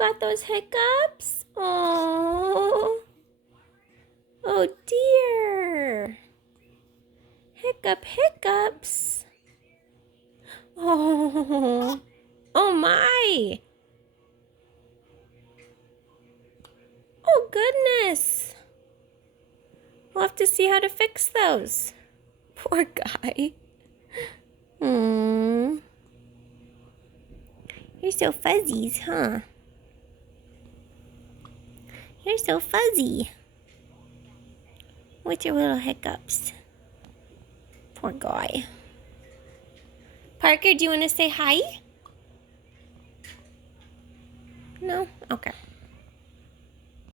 got those hiccups? Oh. Oh dear. Hiccups. Oh. Oh my. Oh goodness. We'll have to see how to fix those. Poor guy. Hmm. You're so fuzzies, huh? You're so fuzzy. With your little hiccups. Poor guy. Parker, do you want to say hi? No? Okay.